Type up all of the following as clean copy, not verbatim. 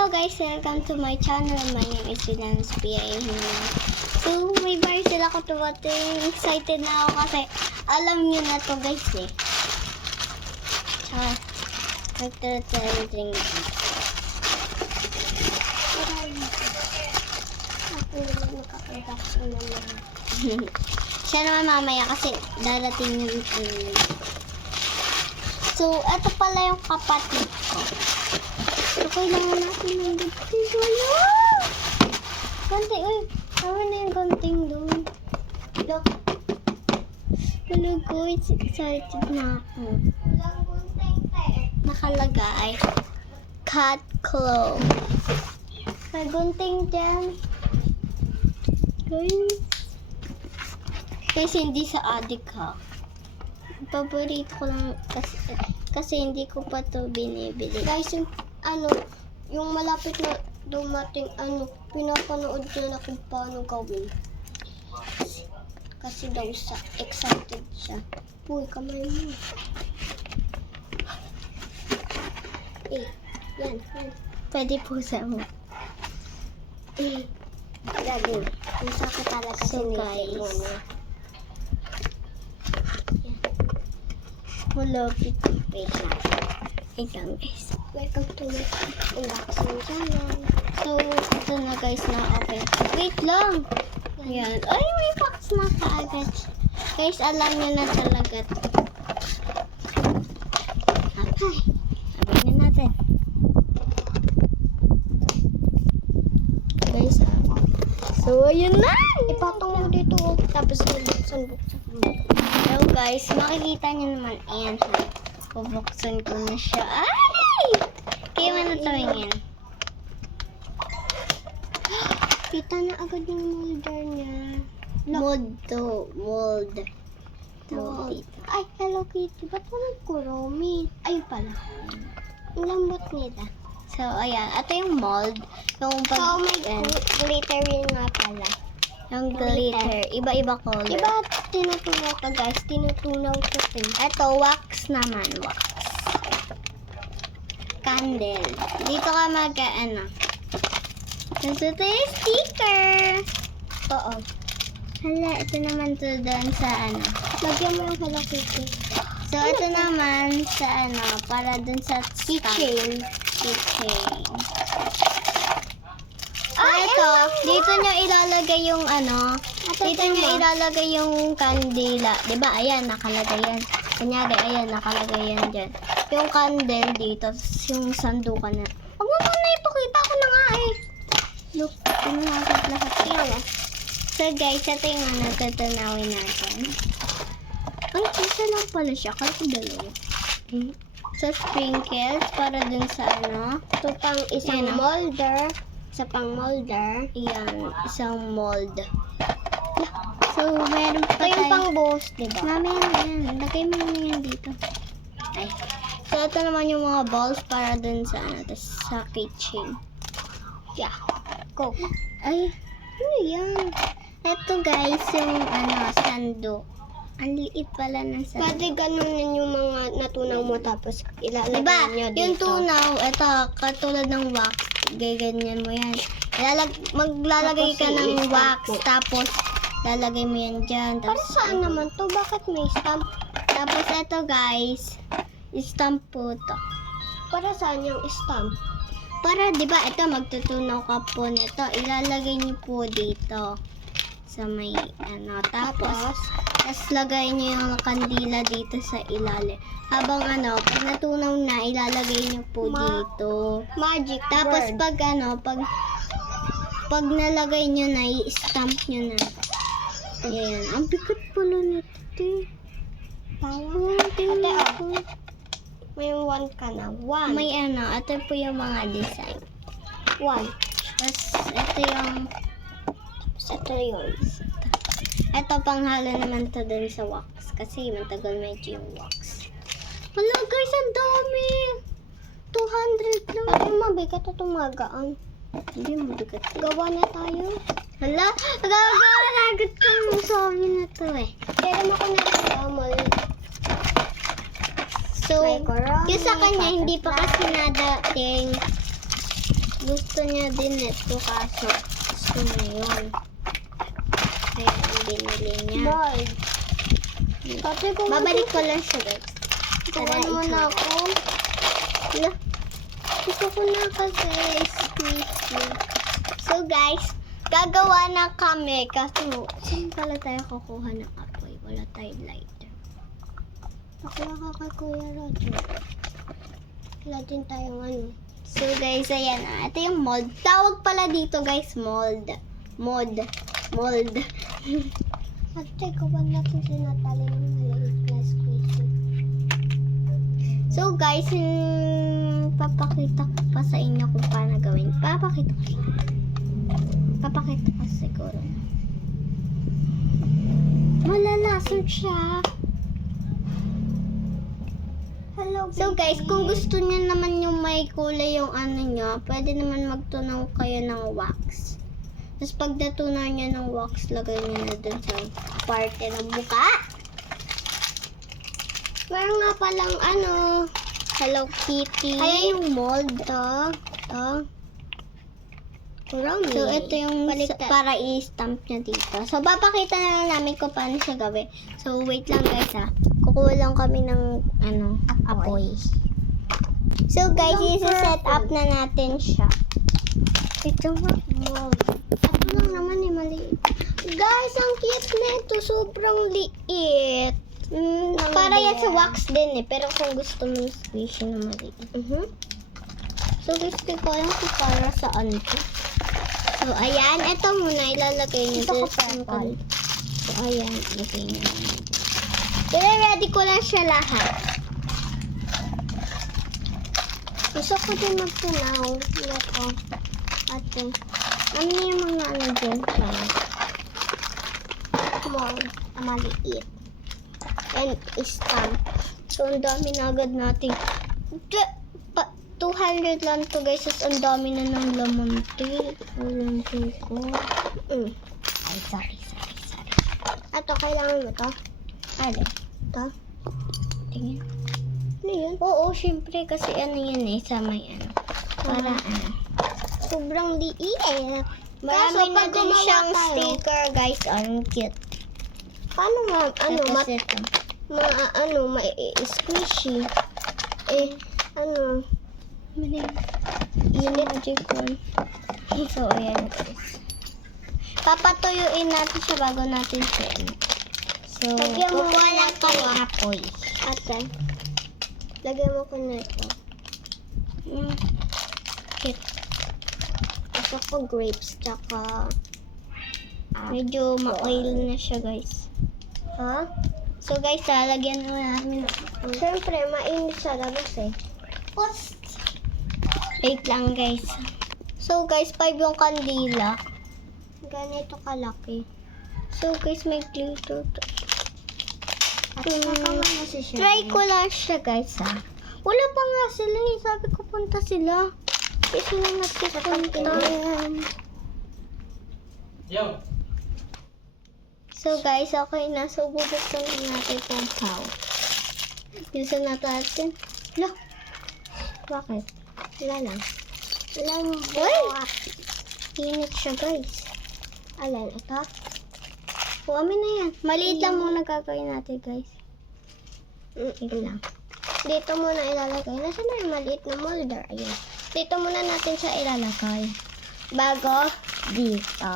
Hello guys, welcome to my channel. My name is Finance PA. So, may parcel ako tumating. Excited na ako kasi alam nyo na to guys eh. Tsaka, nagtatrending. Siya naman mamaya kasi darating yung So, eto pala yung kapatid ko. So, kailangan natin ng ganting. Wala! Ganting, uy. Tama na yung ganting doon. Look. Hello guys, excited na ako. Nakalagay. Cat claw. May gunting dyan. Guys. Guys, hindi sa adik ha. Paborito ko lang kasi hindi ko pa to binibili. Guys, yung malapit na dumating, pinapanood ko na kung paano gawin. Kasi daw excited siya. Uy, kamay mo. Yan. Pwede po sa mo. Gagawin. Masakit talaga so, guys. Malapit. Wait lang guys. Welcome to my unboxing channel. So, ito na guys na open. Wait lang. Yan. Ay, may box na kaagad. Guys, alam nyo na talaga to. Okay. Sabihin na natin. Guys, so, ayun na. Ipatong mo dito. Tapos, buksan. Hello guys, makikita nyo naman. Ayan ha. Bubuksan ko na siya. Ay! Kaya mo na tawingin. Kita na agad yung molder niya. Mold. Ay, Hello Kitty. Ba't walang kuromi? Ay pala. Ang lambot nila. So, ayan. Ito yung mold. Yung may glittering nga pala. Yung glitter. Iba-iba color. Diba tinutunaw ka guys? Tinutunaw ko rin. Ito, wax naman. Wax. Candle. Dito ka Ito yung sticker. Oo. Hala, ito naman to doon sa Lagyan mo yung Hello Kitty. So, ito naman sa para doon sa keychain. Ito, dito nyo ilalagay yung dito nyo ilalagay yung kandila. Diba? Ayan, nakalagay yan. Kunyari, ayan, nakalagay yan dyan. Yung candle dito, yung sandukan na. Huwag mo muna ipakita ko na nga eh. Look, pinahagad lahat. Tingnan. So guys, ito yung natutunawin natin. Ay, isa lang pala siya. Kaya ko dalawa. So, sprinkles para dun sa ito pang isang molder. Isa pang molder. Iyan, isang mold. So, meron pa tayo. Yung pang buhos, diba? Mami, yan. Lagay mo na yan dito. Ay. So, ito naman yung mga balls para dun sa sa kitchen. Yeah. Go. Ay, ano yan? Ito guys, yung sando. Ang liit pala ng sando. Pwede ganunin yung mga natunaw mo tapos ilalagay nyo dito. Yung tunaw, ito, katulad ng wax. Gaganyan mo yan. Maglalagay ka ng wax, tapos lalagay mo yan dyan. Para saan naman to? Bakit may stamp? Tapos ito guys, stamp po to. Para saan yung stamp? Para, di ba, ito, magtutunaw ka po nito. Ilalagay niyo po dito. Sa may, tapos lagay niyo yung kandila dito sa ilalim. Habang, pag natunaw na, ilalagay niyo po dito. Magic tapos, word. Pag nalagay niyo na, i-stamp niyo na. Ayan. Ang bigat pala nito. May 1 ka na. 1. May ito po yung mga design. 1. Tapos, ito yung ito panghalo naman to dun sa wax. Kasi matagal medyo yung wax. Hala guys, ang dami! 200 lang. Ay, mabigat ito magaan. Hindi mabigat. Gawa na tayo. Hala, gawa na agad ka. Sabi na to eh. Pero ako na ito. So, yung sa kanya, hindi pa kasi nadating gusto niya din ito kaso gusto niya yun. Kaya ang binili niya. Mold. Babalik ko lang siya, guys. Tara, mo na ako. Wala. Gusto ko na kasi squishy. So, guys, gagawa na kami. Kasi, saan pala tayo kukuha ng apoy? Wala tayong lighter. Nakuha ka kay Kuya Roger. Wala din tayong ano. So, guys, ayan na. Ito yung mold. Tawag pala dito, guys, mold. Mold. At teka, ba natin sinatali ng maliit na squishy? So, guys, papakita ko pa sa inyo kung paano gawin. Papakita ko siguro. Malalason siya. Hello, So, guys, kung gusto niyo naman yung may kulay yung ano nyo, pwede naman magtunaw kayo ng wax. Tapos, pag natunaw nyo ng wax, lagay nyo na dun sa parte ng mukha. Meron nga palang ano. Hello Kitty. Ayan yung mold. To. Kurami. So, ito yung Baliktad. para i-stamp niya dito. So, papakita na lang namin kung paano siya gawin. So, wait lang guys ha. Kukuha lang kami ng, apoy. So, guys, i-set up na natin siya. Ito nga. Mold. Ako lang naman maliit. Guys, ang cute na ito. Sobrang liit. Para yan sa wax din pero kung gusto mo yung squishy na maliit. So, gusto ko lang kung para saan ito. So, ayan. Ito muna ilalagay niyo. Ito ko dito sa purple. kan- So, ayan. Ilagay niyo naman. I-ready ko lang siya lahat. Gusto ko din magtunaw. Loko. Ate. Ano yung mga ano dyan? Mold. Maliit. And stamp. So, ang dami na agad natin. 200 lang to guys. Tapos ang dami na ng laman to. Walang ko. Ay, sorry. Ato, kailangan mo to? Ano? To? Tingin. Ano yun? Oo, syempre. Kasi ano yan sa may ano. Para ano. Sobrang liit. Marami Kaso, na pag din gumawa siyang tayo, sticker guys. Ang cute. Paano nga, Tapos ito. squishy. Magic one. So, ayan guys. Papatuyuin natin siya bago natin siya. So, Lagyan mo kukuha muna lang ito, kami ah. apoy. Ate, lagyan mo ko na ito. Cute. Gusto ko grapes, tsaka... Medyo ma-oil na siya guys. Ha? So guys, lalagyan na namin. Siyempre, mainit sa labas eh. Wait lang guys. So guys, 5 yung kandila. Ganito kalaki. So guys, may glitter to. At saka na si Shelly. Try ko lang siya guys ha. Wala pa nga sila eh. Sabi ko punta sila. Kasi na nagsipunta. Yo. So guys, okay na. So bubuksan na natin itong cow. Bilisan natin. Hala. Bakit? Wala lang. Alam mo. Init siya guys. Alam, ito? Kuha na yan. Maliit lang muna gagawin natin guys. Wait lang. Dito muna ilalagay. Nasaan na yung maliit na molder? Ayun. Dito muna natin siya ilalagay. Bago, dito.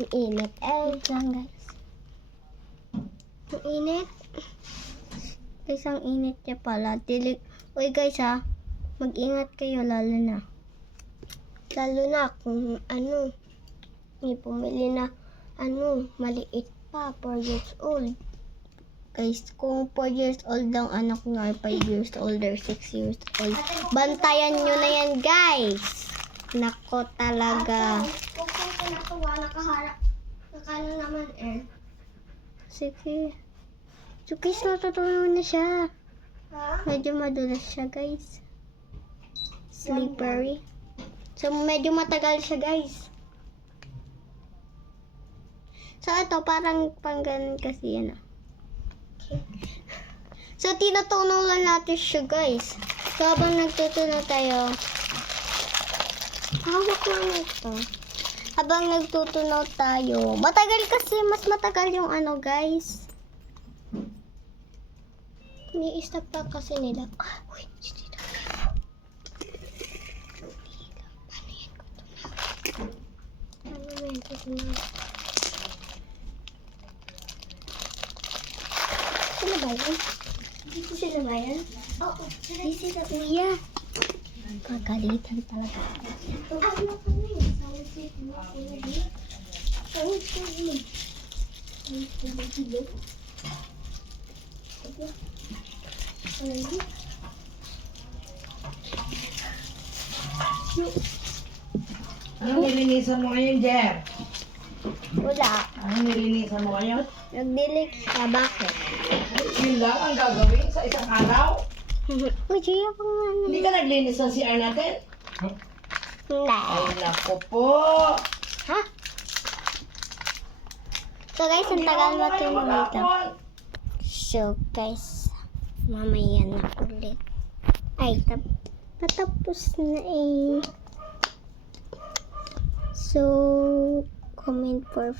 Ang init. Wait lang guys. Ang init. Guys, ang init niya pala. Uy guys ha. Mag-ingat kayo lalo na. Lalo na kung may pumili na maliit pa, 4 years old. Guys, kung 4 years old ang anak nyo, 5 years old or 6 years old, bantayan nyo na yan guys. Nako talaga. Kung saan ka natuwa, nakaharap. Nakano naman Sige. So guys, natutunan na siya. Ha? Medyo madulas siya guys. Slippery. So medyo matagal siya guys. So ito parang pang ganun kasi yan ah. So tinutunaw lang natin siya guys. So habang nagtutunaw tayo, Hawak naman ito. Habang nagtutunaw tayo, matagal kasi, mas matagal yung ano, guys. Ni-stop pa kasi nila. Uy, dito. Paano yan? Tutunaw. Sila ba yan? Dito sila ba yan? Oo. Di sila kuya. Kagalitan talaga. Ano pa na yun? Sawit siya. Sawit siya. Anong nilinisan mo ngayon, Jer? Wala. Anong nilinisan mo ngayon? Nagdilik siya. Bakit? Yun lang ang gagawin sa isang araw? Uy, Gia, pa nga. Hindi ka naglinis ng CR natin? Hindi. Ay, naku po. Ha? So guys, ang tagal matunog ito. So guys, mamaya na ulit. Ay, patapos na eh. So, comment for